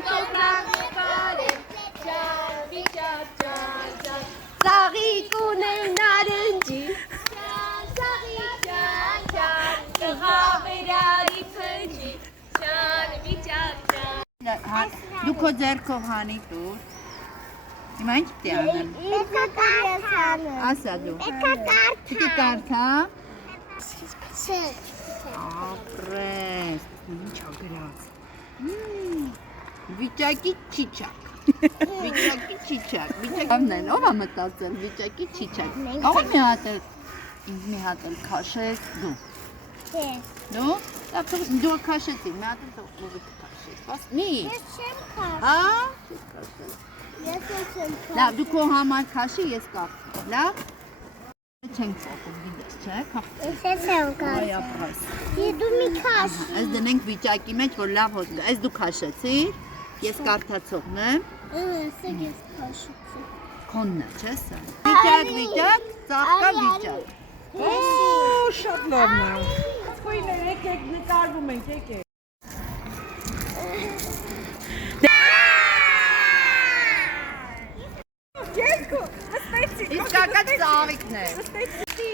Լցնեմ տոպրակ նկարել, ջան, վիճակ, ջան, ջան, ծաղիկ ունեմ նարնջի, ջան, ծաղիկ, ջան, ջան, տղավերարի փնջի, ջան, վիճակ, ջան. Դու քո ձեռքով հանի տուր։ Հիմա ինչ պիտի անեմ։ Եկա կարթանը։ Ասա դու։ Եկա կարթան։ Պիտի կարդամ։ Չեք։ Ապրես, ինչ ա գրած։ Վիճակի չիչակ։ Վիճակի չիչակ։ Վիճակն են, ով ա մտածել վիճակի չիչակ։ Կարող մի հատ էլ քաշես դու։ Չէ։ Դու? Դու քաշեցի, մի հատ էլ ովիք քաշես։ Բասնի։ Ես չեմ քաշ։ Հա? Չես քաշել։ Ես չեմ քաշ։ Լավ, դու քո համար քաշի, ես կապ։ Լավ։ Չենք փոխում, գիտես, չէ՞, քաշ։ Ես չեմ քաշ։ Այ ապրես։ Դու մի քաշ։ Այս դնենք վիճակի մեջ, որ լավ հոտ գա։ Այս դու քաշեցի, ես կարդացողն եմ։ Սա ես քաշեցի։ Քոնն է, չէ՞ սա։ Վիճակ, ծաղկա վիճակ։ Օ, շատ լավն է։ Խույներ, եկեք նկարվում ենք, եկեք։ Երկու, նստեցի։ Իսկական ծաղիկն է։ Նստեցի։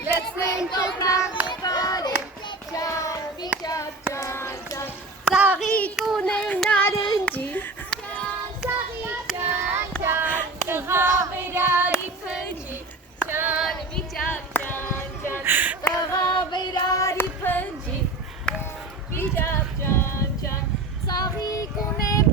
Լցնեմ տոպրակ նկարել, ջան, վիճակ, ջան, ջան, ծաղիկ ունեմ նարնջի, ջան, ծաղիկ, ջան, ջան, տղավերարի փնջի, ջան, վիճակ, ջան, ջան, տղավերարի փնջի, վիճակ, ջան, ջան, ծաղիկ ունեմ